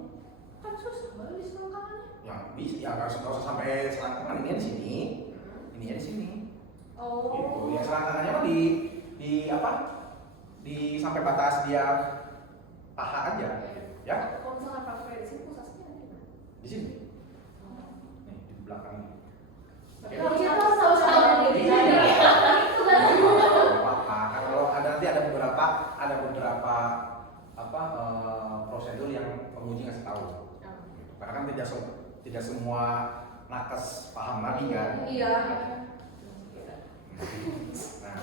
Kan susah banget di selangkangannya. Yang bisa, ya nggak usah sampai selangkangan. Ini di sini. Ini di sini. Oh. Gitu. Yang selangkangannya mah di apa? Di sampai batas dia paha aja. Ya. Kalau misalnya pakai di sini pulsasinya nanti gimana? Di sini. Nih, di belakang ini. Oke. Kalau kita tahu soal diri Iya. itu kan. Apa? Kan kalau nanti ada beberapa prosedur yang penguji ngasih tahu. Gitu. Karena kan tidak semua nakes paham nadi kan. Iya. Nah,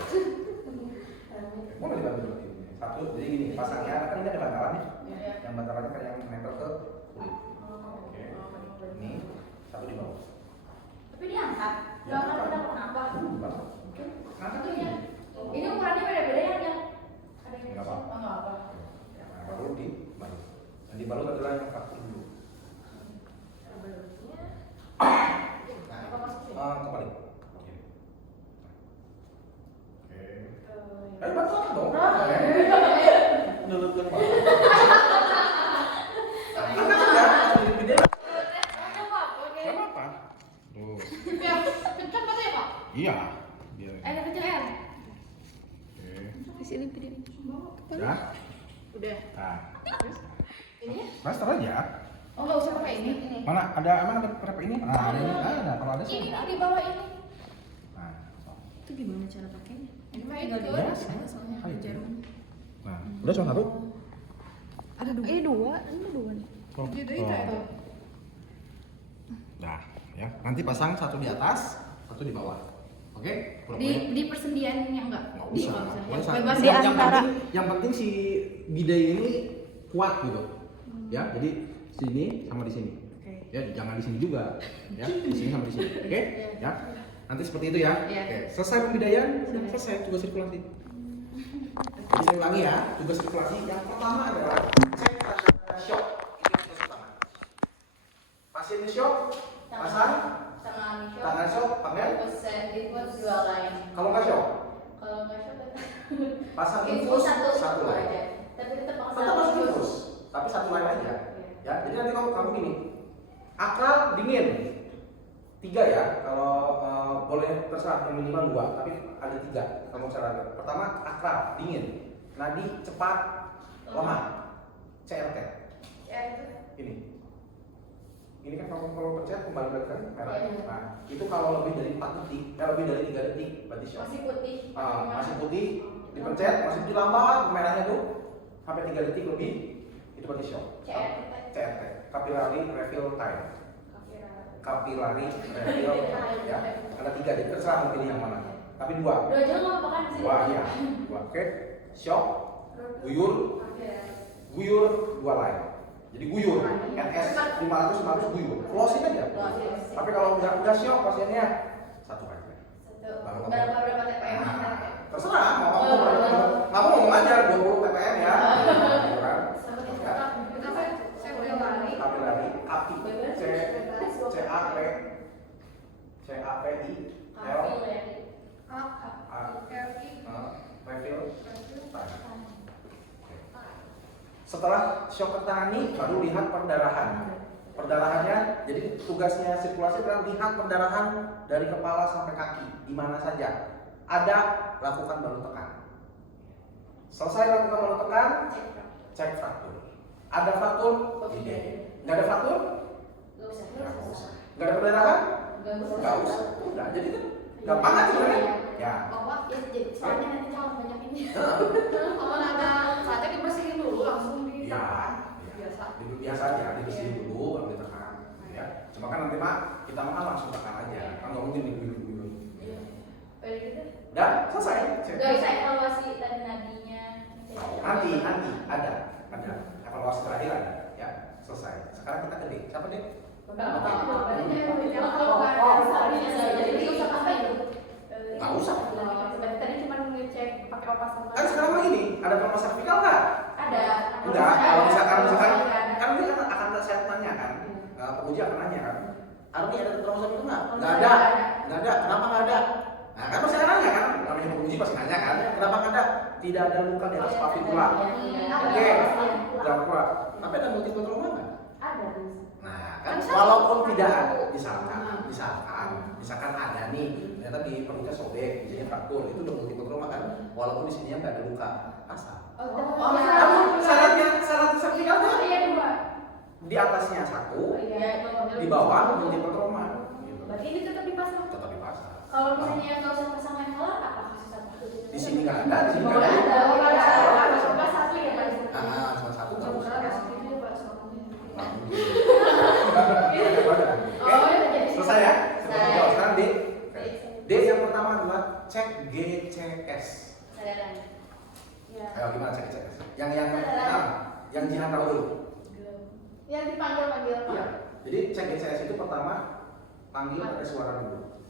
boleh dibantu berarti. Satu, jadi gini, pasangnya kan ini ada bantalannya. Iya. Yang bantalannya kan yang nempel ke kulit. Oke. Ini satu di bawah. Tapi diangkat. Ya. Gak akan ada kenapa. Oke. Ngangkat Itu ini. ya. Ini ukurannya beda-beda ya yang ada yang Nggak apa. kecil. Oh, nggak apa. Nah, baru dibalut. Yang dibalut adalah yang vakum dulu. Apa maksudnya? Kembali. Oke. Ayo bantu aku dong. Ngelutkan Pak. Angkat aja, gede. Gak apa-apa. Tuh. Biar kencang katanya Pak. Iya. Biar. Air kecil air. Oke. Di sini pilih. Ya. Udah. Nah. Ini ya? Mas taruh aja. Oh nggak usah pakai ini. Mana ada emang ada berapa ini? Nah, ada ini. Ada kalau ada sih. Ini di bawah ini. Nah. Itu gimana cara pakainya? Ini Tinggal itu. diiris aja soalnya ada Ayo. jarum. Nah, udah cuma satu. Ada dua. Ini dua nih. Jadi itu ya. Nah, ya. Nanti pasang satu di atas, satu di bawah. Oke? Di persendiannya enggak? Nggak Di usah. bawah. Bebas di antara. Yang penting si bidai ini kuat gitu. Ya, jadi sini sama di sini. Oke. Ya, jangan di sini juga. Ya, di sini sama di sini. Oke? Ya. Nanti seperti itu ya. Iya. Oke. Selesai pembidaian, selesai tugas sirkulasi. Jadi saya ulangi ya, tugas sirkulasi yang pertama adalah cek tanda shock. Ini tugas utama. Pasien di shock, pasang Tangan shock. tangan shock, pakai. Terus infus dua lain. Kalau nggak shock, Kalau nggak shock pasang infus infus satu lain. aja. Tapi tetap Tetap pasang masuk infus, tapi satu lain aja. Ya, jadi nanti kamu gini, akral dingin 3 ya, kalau boleh terserah yang minimal 2, tapi ada 3 kamu sarankan. Pertama akral dingin, nadi cepat lemah, CRT. Ya itu. Ini kan kalau pencet kembali lagi kan merah. Iya. Nah, itu kalau lebih dari 4 detik, lebih dari 3 detik berarti shock. Masih putih. Masih putih, dipencet, masih dilambat merahnya tuh sampai 3 detik lebih, itu berarti shock. CRT, capillary refill time. Capillary refill ya. Ada 3, jadi terserah mau pilih yang mana. Tapi 2. Dua aja nggak apa-apa kan di sini. 2 ya. 2. Oke. Shock, guyur, guyur 2 lain. Jadi guyur, NS 500 guyur. Closing aja. Tapi kalau udah shock pasiennya 1 aja. Berapa TPM? Terserah, kamu ngomong aja 20 ppm ya. Gitu kan? Saya udah lari. Capillary, API, CAPI, L, refill, time. Setelah shock tertangani, baru lihat perdarahan. Perdarahannya, jadi tugasnya sirkulasi adalah lihat perdarahan dari kepala sampai kaki, di mana saja. Ada, lakukan baru tekan. Selesai lakukan baru tekan, cek fraktur. Ada fraktur, tidak. Nggak ada fraktur, Nggak usah. nggak usah. Nggak ada perdarahan, nggak usah. Udah, jadi kan gampang aja sebenarnya. Ya. Ya, jadi soalnya nanti jangan banyak ini. Kalau ada saatnya dibersihin dulu langsung di Ya, biasa. biasa aja, dibersihin dulu baru ditekan. Ya. Cuma kan nanti kita makan langsung tekan aja. Kan nggak mungkin diguyur-guyur. Udah gitu. Udah, selesai. Cek. Nggak bisa evaluasi tadi nadinya. Nanti ada evaluasi terakhir ada. Ya, selesai. Sekarang kita ke D. Siapa D? Nggak usah. Berarti tadi cuma ngecek pakai opas sama. Kan sekarang lagi nih, ada trauma servikal nggak? Ada. Udah, kalau misalkan Ada. kan ini akan saya tanya kan, penguji akan nanya kan, Armi ada trauma servikal nggak? Nggak Nggak ada. ada. Nggak ada. Kenapa nggak ada? Nah, kan pasti akan nanya kan, namanya penguji pasti nanya kan, kenapa nggak ada? Tidak ada luka di atas pavicula. Oke, nggak kuat. Tapi ada multiple trauma nggak? Ada. Nah, kan walaupun tidak ada, misalkan ada nih, ternyata di perutnya sobek, misalnya fraktur, itu udah multiple trauma kan, walaupun di sininya nggak ada luka, asal. Kamu syaratnya servikal tuh Iya, 2. di atasnya 1, Iya, di bawah multiple trauma. Gitu. Berarti ini tetap dipasang. Tetap dipasang. Kalau misalnya nggak usah pasang MLR, apa susah? Di sini nggak ada, di sini nggak Nggak ada. ada. Oh, nggak ada. Cuma satu ya, Pak. Cuma 1 nggak usah. Selesai ya? Selesai. Sekarang D. D yang pertama adalah cek GCS. Saya lagi. Ya, Ayo gimana cek. Yang Jihan tahu dulu. Yang dipanggil-panggil Pak. Iya. Jadi cek GCS itu pertama panggil pakai suara dulu.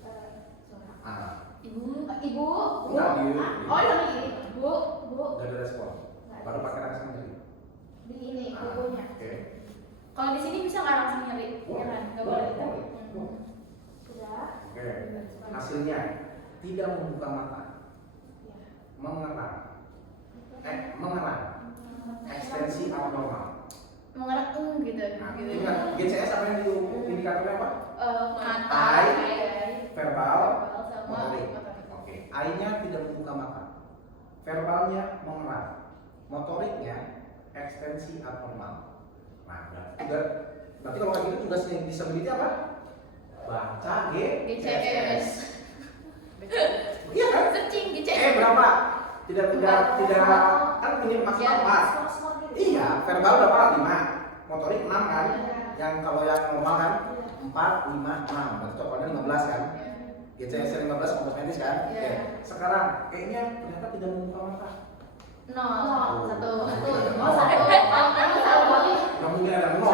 Ibu. Enggak, di. Oh, yang ini. Bu. Enggak ada respon. Baru pakai rasa sendiri. Di ini ibunya. Oke. Kalau di sini bisa nggak langsung nyeri? Jangan, nggak boleh. Sudah. Oke. Hasilnya tidak membuka mata. Mengerang. Ekstensi abnormal. Mengerak gitu. Nah, ingat GCS apa yang indikatornya apa? Mata. Verbal, sama motorik. Oke. I-nya tidak membuka mata. Verbalnya mengerang. Motoriknya ekstensi abnormal. Nah, berarti kalau kayak gitu tugasnya disability apa? Baca GCS. Iya kan? Searching GCS. Berapa? Tidak kan ini maksimal 4. Iya, verbal berapa? 5. Motorik 6 kan? Yang kalau yang normal kan 4, 5, 6. Berarti totalnya 15 kan? GCS 15 otomatis kan? Oke. Sekarang kayaknya ternyata tidak membuka mata. Satu. Nggak mungkin ada 0, 1.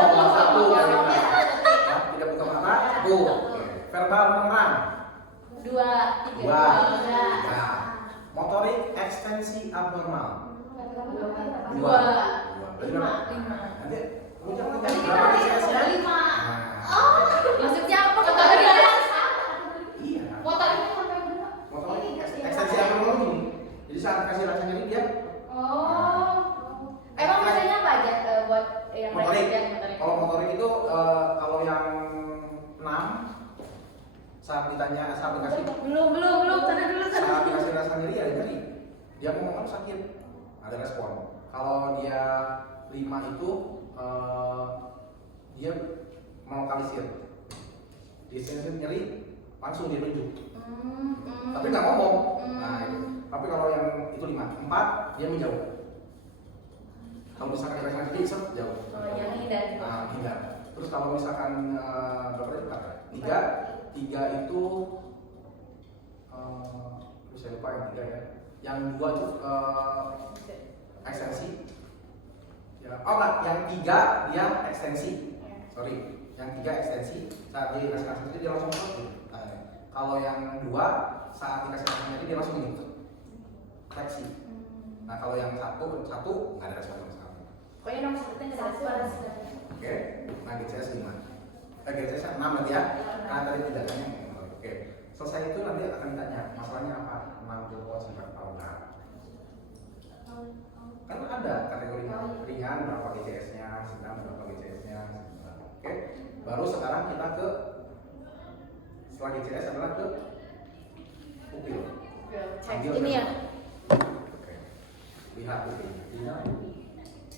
Tidak buka mata. 1. Verbal mengerang. 2, 3. 2. Motorik ekstensi abnormal. 2. 5. Nanti kamu jangan tanya berapa GCS-nya. 5. Maksudnya apa? Iya. Motorik sampai berapa? Motorik ekstensi abnormal ini. Jadi saat kasih rasa nyeri dia Emang biasanya apa aja buat yang motorik. motorik? Kalau motorik itu kalau yang 6 saat dikasih Belum. saat dikasih rasa nyeri ya nyeri. Dia ngomong sakit, ada respon. Kalau dia 5 itu dia melokalisir. Di sini nyeri langsung ditunjuk. Tapi nggak ngomong. Nah, itu. Tapi kalau yang itu 5, 4 dia menjauh. Kalau misalkan rasa nyeri jauh. Yang hindar. Hindar. Terus kalau misalkan berapa itu? 3 itu saya lupa yang 3 ya. Yang 2 itu ekstensi. Ya, yang 3 dia ekstensi. Sorry, yang 3 ekstensi. Saat dia dikasih rasa nyeri dia langsung masuk. Kalau yang 2 saat dikasih rasa nyeri dia langsung ini fleksi. Nah kalau yang satu nggak ada respon sama sekali. Pokoknya nomor 1 nggak ada respon. Oke, nah GCS 5. GCS 6 nanti ya. Karena tadi tidak tanya. Oke, selesai itu nanti akan ditanya masalahnya apa? 60 sampai tahunan. Kan ada kategorinya ringan berapa GCS-nya, sedang berapa GCS-nya. Oke, baru sekarang kita ke setelah GCS adalah ke pupil. Ini ya. Oke. Lihat pupilnya.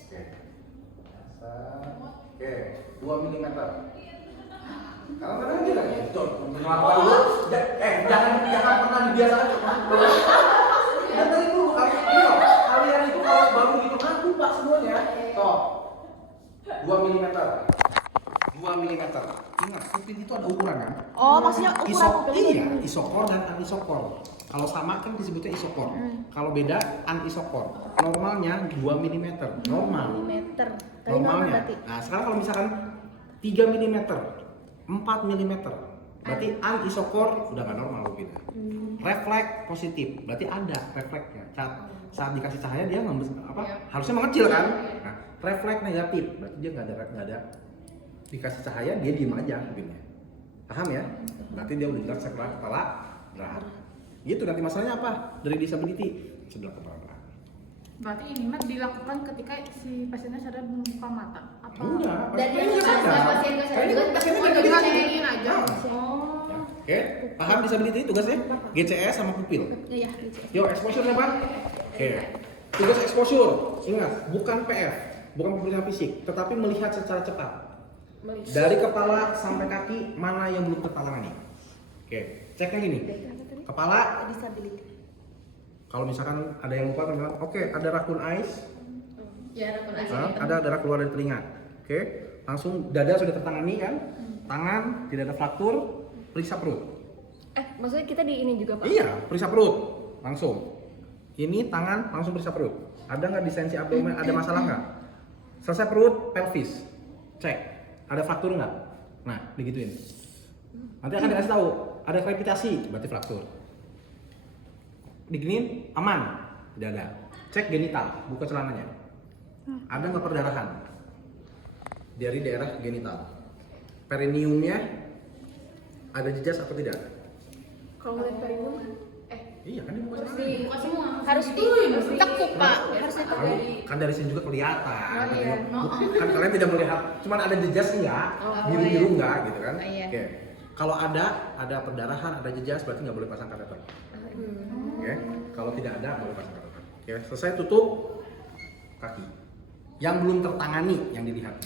Oke. Oke, 2 mm. Kalau kadang dia lagi betul, melakukan dulu. Jangan pernah dibiasakan cuma. Dan dari dulu kalian itu kalau baru gitu kan lupa semuanya. Toh. 2 mm. 2 mm. Ingat, pupil itu ada ukuran kan? Oh, maksudnya ukuran pupil itu. Iya, isokor dan anisokor. Kalau sama kan disebutnya isokor. Kalau beda anisokor. Normalnya 2 mm. Normal. Milimeter. Tadi Normalnya. berarti. Nah, sekarang kalau misalkan 3 mm, 4 mm, berarti anisokor udah nggak normal pupilnya. Refleks positif, berarti ada refleksnya. Saat dikasih cahaya dia harusnya mengecil kan? Nah, refleks negatif, berarti dia nggak ada dikasih cahaya dia diem aja pupilnya. Paham ya? Berarti dia udah jelas sebelah kepala berat. Gitu nanti masalahnya apa? Dari disability sebelah kepala berat. Berarti ini mah dilakukan ketika si pasiennya sadar membuka mata. Apa? Enggak. Dan dia nggak sadar, pasien nggak sadar juga. Pasiennya Oh, nggak jadi dikasih. cengengin aja. Oh. Oke, paham disability tugasnya? GCS sama pupil. Iya. Yo, exposure apa? Oke. Tugas exposure, ingat, bukan PF, bukan pemeriksaan fisik, tetapi melihat secara cepat. Dari kepala sampai kaki mana yang belum tertangani. Oke, cek yang ini. Kepala. Disability. Kalau misalkan ada yang lupa, bilang, oke, ada raccoon eyes, Ya, rakun aja. ada darah keluar dari telinga. Oke, langsung dada sudah tertangani kan? Tangan tidak ada fraktur, periksa perut. Maksudnya kita di ini juga, Pak? Iya, periksa perut langsung. Ini tangan langsung periksa perut. Ada nggak distensi abdomen? Ada masalah nggak? Selesai perut, pelvis, cek. Ada fraktur nggak? Nah, digituin. Nanti akan dikasih tahu. Ada krepitasi, berarti fraktur. Diginiin, aman, tidak ada. Cek genital, buka celananya. Ada nggak perdarahan dari daerah genital? Perineumnya ada jejas atau tidak? Kalau ngeliat perineum Iya kan dibuka Terus celananya. dibuka semua. Harus ditekuk Pak, harus ditekuk. Kan dari sini juga kelihatan. Oh, iya. Kan kalian tidak melihat, cuman ada jejas enggak, biru-biru enggak gitu kan? Oh, iya. Oke. Kalau ada perdarahan, ada jejas, berarti nggak boleh pasang kateter. Oke. Kalau tidak ada, boleh pasang kateter. Oke. Selesai, tutup kaki. Yang belum tertangani yang dilihat.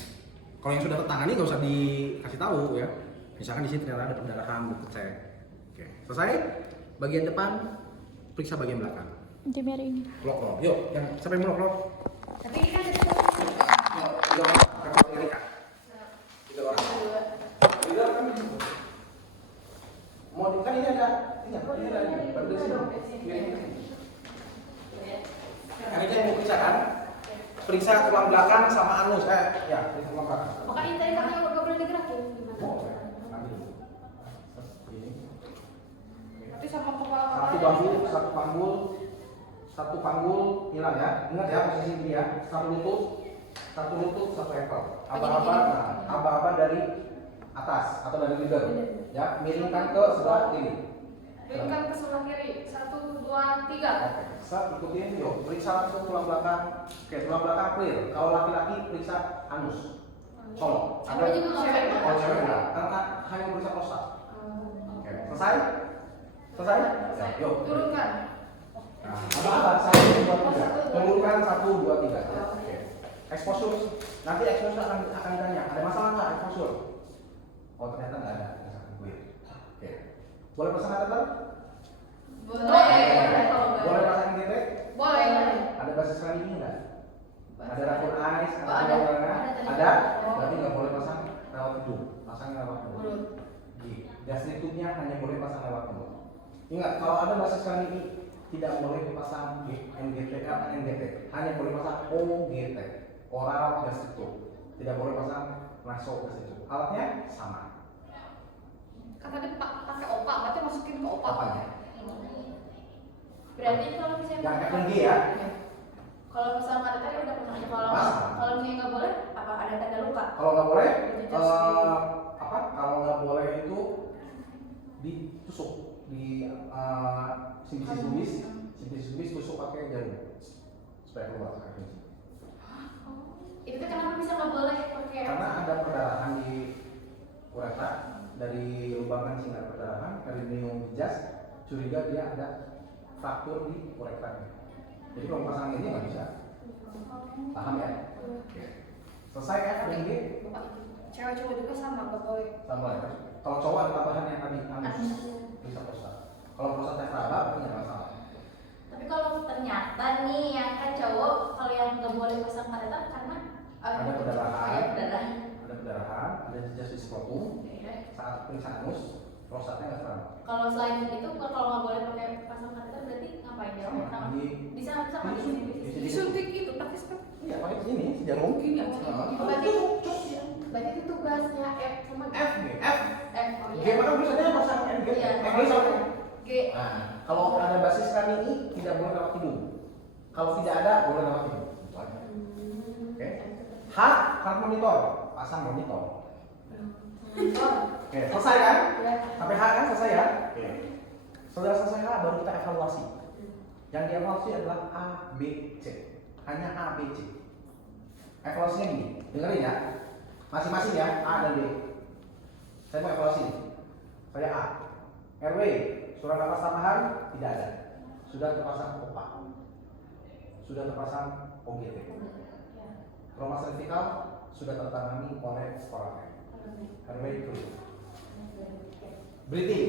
Kalau yang sudah tertangani nggak usah dikasih tahu ya. Misalkan di sini ternyata ada perdarahan, cek. Oke. Selesai. Bagian depan, periksa bagian belakang. Jemari ini. Lock. Yuk, yang siapa yang mau lock? Tapi ini kan ada Yuk, tiga orang. Kakak tinggal ikat. Tiga orang. Tiga orang kan di situ. Mau di kan ini ada. Ini ada. Baru di sini. Yang ini yang mau periksa kan? Periksa tulang belakang sama anus. Ya, periksa tulang belakang. Pokoknya tadi kamu yang nggak boleh digerakin. Oh, nanti. Ini. nanti sama kepala Satu panggul hilang ya. Ingat ya posisi ini ya. Satu lutut, satu ekor. Aba-aba dari atas atau dari leader. Ya, miringkan ke sebelah kiri. Miringkan ke sebelah kiri. 1, 2, 3. Oke, set ikutin. Yuk, periksa langsung tulang belakang. Oke, tulang belakang clear. Kalau laki-laki periksa anus. Colok. Cewek juga nggak cewek. Oh, cewek enggak. Karena hanya periksa prostat. Oke, selesai? Selesai? Ya, yuk. Turunkan. Nah, apa? 1, 2, 3. Turunkan 1, 2, 3. Ya, oke. Exposure. Nanti exposure akan ditanya. Ada masalah nggak exposure? Oh, ternyata nggak ada. Oke. Boleh pasang kateter? Boleh pasang titik? Boleh. Ada basis ini enggak? Ada racun ice, Oh, ada ada. warna? Ada. Ada? Berarti nggak boleh pasang lewat hidung. Pasang lewat mulut. Mulut. Gastric tube-nya hanya boleh pasang lewat mulut. Ingat, kalau ada basis ini tidak boleh dipasang NGT, NGT. Hanya boleh pasang OGT, oral gastric tube. Tidak boleh pasang naso gastric tube. Alatnya sama. Kan tadi pakai opak, berarti masukin ke opak. Apanya? Berarti kalau misalnya Yang FNG ya. kalau misalnya ada tadi udah pernah kalau Pasang. kalau misalnya nggak boleh apa ada tanda luka? Kalau nggak boleh, Jejas kalau nggak boleh itu ditusuk di simpis tusuk pakai jarum supaya keluar akhirnya. Itu tuh kenapa bisa nggak boleh pakai? Karena ada perdarahan di uretra dari lubang kencing ada perdarahan, dari minum jas curiga dia ada fraktur di uretranya. Jadi kalau pasang ini nggak bisa. Paham ya? Oke. Selesai ya? Ada yang G? Cewek-cewek juga sama, nggak boleh. Sama ya. Kalau cowok ada tambahan yang tadi anus, bisa prostat. Kalau prostat teraba berarti nggak masalah. Tapi kalau ternyata nih yang kan cowok kalau yang nggak boleh pasang kateter karena Ada perdarahan. Darah. Ada perdarahan, ada jejas di skrotum. Saat periksa anus, prostatnya nggak teraba. Kalau selain itu kalau nggak boleh pakai pasang kateter berarti ngapain ya? Bisa pakai sini. Disuntik itu, pakai step. Iya, pakai ini si jarum. Gini aja. Berarti itu tugasnya F sama F nih, F. Oh G iya. maka tulisannya pasang NG. Iya. G sama. G. Nah, kalau ada basis ini tidak boleh lewat hidung. Kalau tidak ada boleh lewat hidung. Itu aja. Oke. H, kartu monitor, pasang monitor. Oke, selesai kan? Ya. Sampai H kan selesai ya? Oke. Setelah selesai H baru kita evaluasi. Yang dievaluasi adalah A, B, C. Hanya A, B, C. Evaluasinya gini, dengerin ya. Masing-masing ya, A dan B. Saya mau evaluasi. Saya A. RW, surat napas tambahan tidak ada. Sudah terpasang opak. Sudah terpasang OGT. Trauma servikal sudah tertangani oleh sekolah. RW itu. Breathing.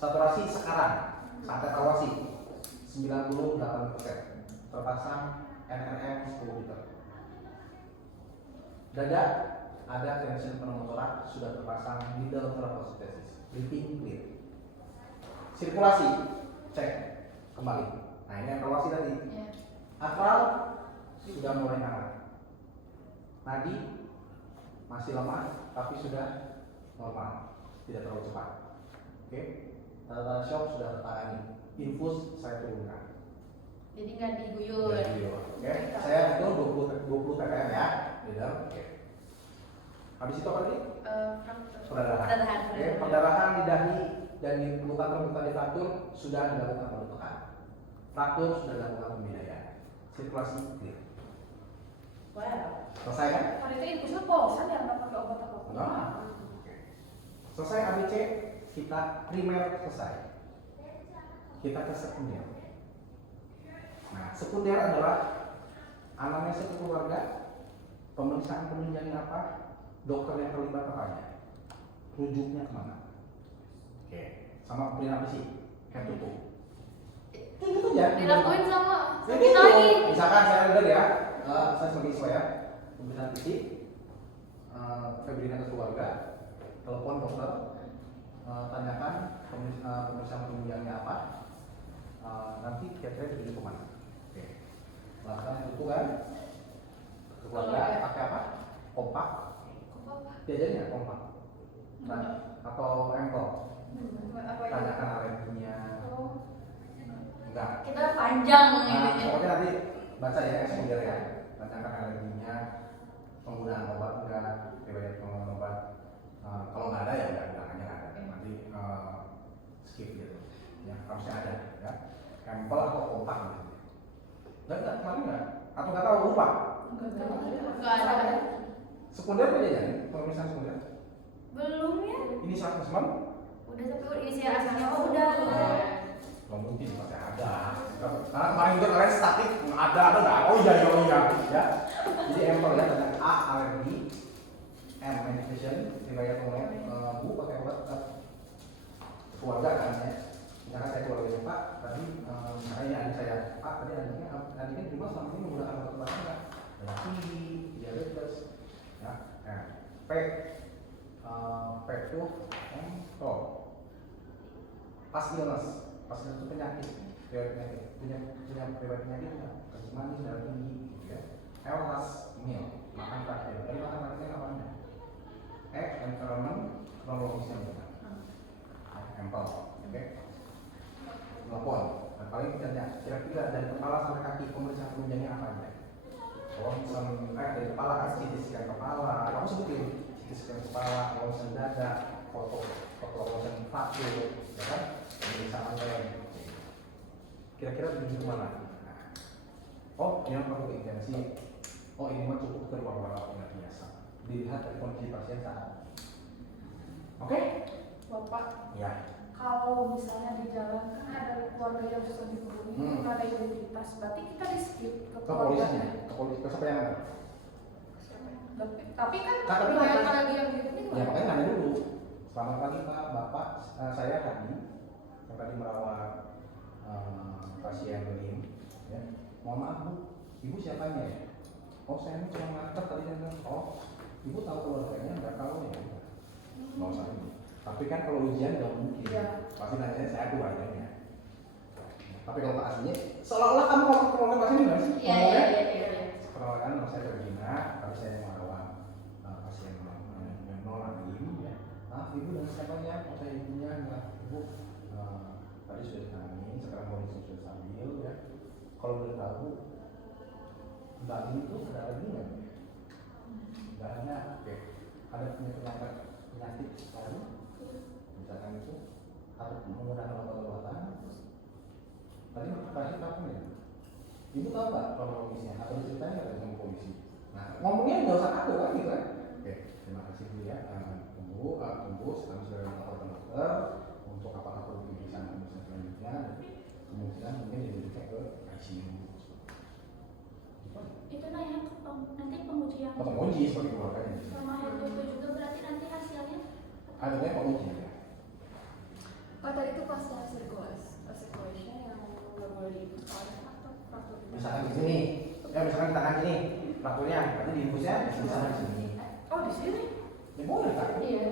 Saturasi sekarang saat evaluasi 98%. Terpasang NRM 10 liter. Dada ada tension pneumotorak sudah terpasang middle thoracocentesis. Breathing clear. Sirkulasi cek kembali. Nah ini evaluasi tadi. Akral sudah mulai hangat. Nadi masih lemah tapi sudah normal, tidak terlalu cepat. Oke, tanda-tanda shock sudah tertangani. Infus saya turunkan. Jadi nggak diguyur. Oke, saya itu 20 ppm ya, gitu. Oke. Habis itu apa tadi? Perdarahan. Oke, perdarahan di dahi dan di luka terbuka di fraktur sudah dilakukan pembentukan. Fraktur sudah dilakukan pembedaian. Sirkulasi clear. Wow. Selesai kan? Kalau itu infusnya polosan ya, nggak pakai obat apa-apa. Enggak. Oke. Selesai ABC, kita primer selesai. Kita ke sekunder. Nah, sekunder adalah anamnesa keluarga, pemeriksaan penunjangnya apa, dokter yang terlibat apanya, rujuknya kemana. Oke, sama pemberian apa sih? Head to toe. Itu aja. Dilakuin sama Itu. kita lagi. Misalkan saya leader ya, saya sebagai siswa ya, pemeriksaan fisik, Febrina ke keluarga, telepon dokter, tanyakan pemeriksaan penunjangnya apa, nanti kira-kira dituju kemana. Oke, lakukan itu kan, keluarga pakai apa? Kompak, diajarin ya kompak, atau empel, tanyakan alerginya. Enggak. Kita panjang ini. Pokoknya nanti baca ya sekunder ya, tanyakan alerginya, penggunaan obat enggak, riwayat penggunaan obat. Kalau nggak ada ya udah bilang aja nggak ada. Nanti skip gitu. Ya harusnya ada ya. Empel atau kompak gitu. Enggak kemarin nggak? Atau nggak tahu lupa? Nggak ada. Sekunder apa dia jadi? Pemeriksaan sekunder? Belum ya? Ini assessment? Udah tapi inisial aslinya udah. Nggak mungkin pasti ada. Karena kemarin juga kalian statik ada nggak? Oh iya ya. Jadi empel ya dengan A alergi, M medication, riwayat Bu pakai obat keluarga kan ya. Misalkan saya keluarganya Pak, tadi misalnya adik saya Pak, tadi adiknya cuma selama ini menggunakan obat enggak? Diabetes, diabetes, ya. P itu empel. Pas illness itu penyakit, riwayat penyakit, punya riwayat penyakit nggak? Kencing manis, darah tinggi, gitu ya. Last meal, makan terakhir. Tadi makan terakhirnya apanya? Environment, kronologisnya benar. Empel, oke. Telepon, dan paling tanya kira-kira dari kepala sampai kaki pemeriksaan penunjangnya apa aja? Kalau misalnya dari kepala kan CT scan kepala, kamu sebutin CT scan kepala, ronsen dada, foto ronsen fraktur, ya kan? Pemeriksaan lain. Kira-kira menuju kemana? Oh, ini perlu intensi. Oh, ini mah cukup berbahaya biasa. Dilihat dari kondisi pasien saat. Oke? Bapak, Ya. kalau misalnya di jalan kan ada keluarga yang susah dihubungi, ada identitas, berarti kita di skip ke Ke polisinya, keluarganya. ke polisi, ke siapa yang ada? Tapi kan Tapi riwayat kan- alergi yang gitu ini Ya makanya nanya dulu. Selamat pagi Pak, Bapak, saya Hadi yang tadi merawat pasien Lim. Ya. Mohon maaf Bu, Ibu siapanya ya? Oh saya ini cuma nganter tadi kan. Oh, Ibu tahu keluarganya? Nggak tahu ya? Nggak usah ini. Tapi kan kalau ujian nggak mungkin. Iya. Pasti nanya saya keluarganya. Tapi kalau tak aslinya, seolah-olah kamu ngomong keluarga pasien ini nggak sih? Iya. Perkenalkan nama saya Regina, tapi saya merawat pasien yang nolak ini ya. Maaf ibu dan siapanya? Oh saya ibunya, enggak ibu. Tadi sudah ditangani, sekarang kondisi sudah stabil ya. Kalau boleh tahu, Mbak ini tuh ada lagi nggak? Nggak ada. Oke. Ada penyakit baru, misalkan itu, atau menggunakan obat-obatan. Tadi pasien kapan ya? Ibu tahu nggak kronologisnya? Atau diceritain nggak sama polisi? Nah, ngomongnya nggak usah kaku kan gitu kan? Oke, terima kasih Bu ya. Tunggu, sekarang sudah melaporkan dokter untuk apakah perlu pemeriksaan selanjutnya. Kemungkinan mungkin dirujuk ke ICU. Itu nanya nanti pengujian Penguji sebagai keluarganya. sama yang itu juga berarti nanti hasilnya Adanya penguji ya. Oh tadi itu pas circulation yang nggak boleh diinfus soalnya faktor. Misalkan di sini, ya misalkan di tangan ini, frakturnya, berarti diinfusnya misalkan di sini. Oh di sini? Ya boleh kan? Iya.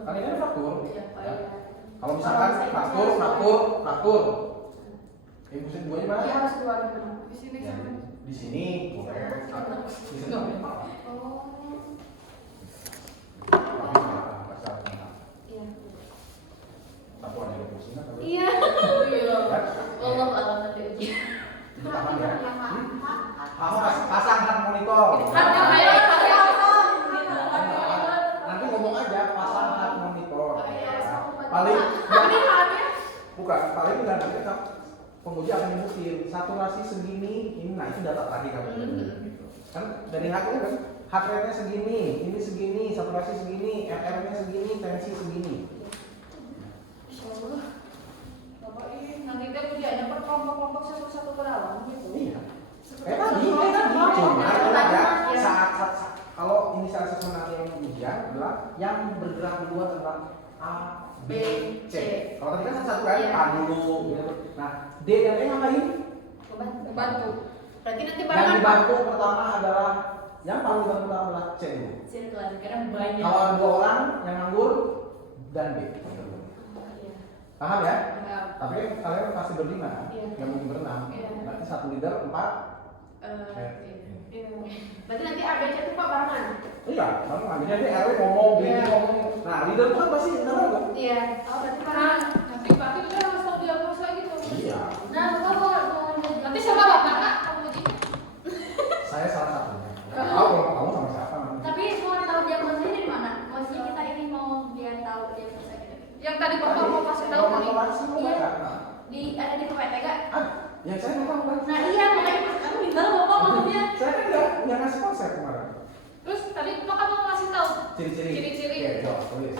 Kan ini ada fraktur. Iya Pak. Ya. Iya. Kalau misalkan fraktur, infusnya duanya mana? Iya harus keluar di sini Ya. sama. Di sini boleh. Di sini nggak apa-apa. Oh. Iya. Satuan yang pusing kan? Iya. Iya. Allah alam nanti ujian. Itu paham ya? Kamu pasang hard monitor. Nanti ngomong aja pasang hard monitor. Paling bukan paling nggak nanti penguji akan nyebutin saturasi segini ini, nah itu data tadi kamu gitu. Kan dari hard kan heart rate-nya segini, ini segini, saturasi segini, RR-nya segini, tensi segini. Insyaallah. Bapak ini nanti dia ujiannya per kelompok-kelompok satu-satu per alam gitu. Iya. Tadi cuma ya saat kalau inisial assessment nanti yang ujian adalah yang bergerak duluan adalah A, B, C. Kalau tadi kan satu kan A dulu, gitu. Nah D dan E ngapain? Bantu. Berarti nanti Yang barengan. dibantu pertama adalah yang paling dibantu pertama adalah C dulu. Circular karena banyak. Kalau ada 2 orang yang nganggur dan B. Paham ya? Tapi kan kalian pasti berlima kan? Iya. Nggak mungkin berenam. Iya. Berarti 1 leader 4. Iya. Berarti nanti ABC itu Pak barengan. Iya, sama. Jadi RW ngomong, B Iya. ngomong. Nah leader itu kan pasti benar kan? Iya. Oh berarti barengan. Nanti kita harus tahu diagnosa gitu. Iya. Nah, Bapak mau Nanti sama Bapak Kak, kamu uji. Saya salah satunya. Tahu kalau kamu sama siapa? tapi mau tahu diagnosanya dari mana? Maksudnya kita ini mau biar tahu diagnosa gitu. Yang tadi Bapak mau kasih tahu tadi. Iya. Ada di PPT gak? Yang saya nggak tahu kan? Nah iya, makanya aku minta lo Bapak maksudnya. Saya kan nggak ngasih konsep kemarin. Terus tadi Bapak mau kasih tahu Ciri-ciri. Ciri-ciri. Oke, coba tulis.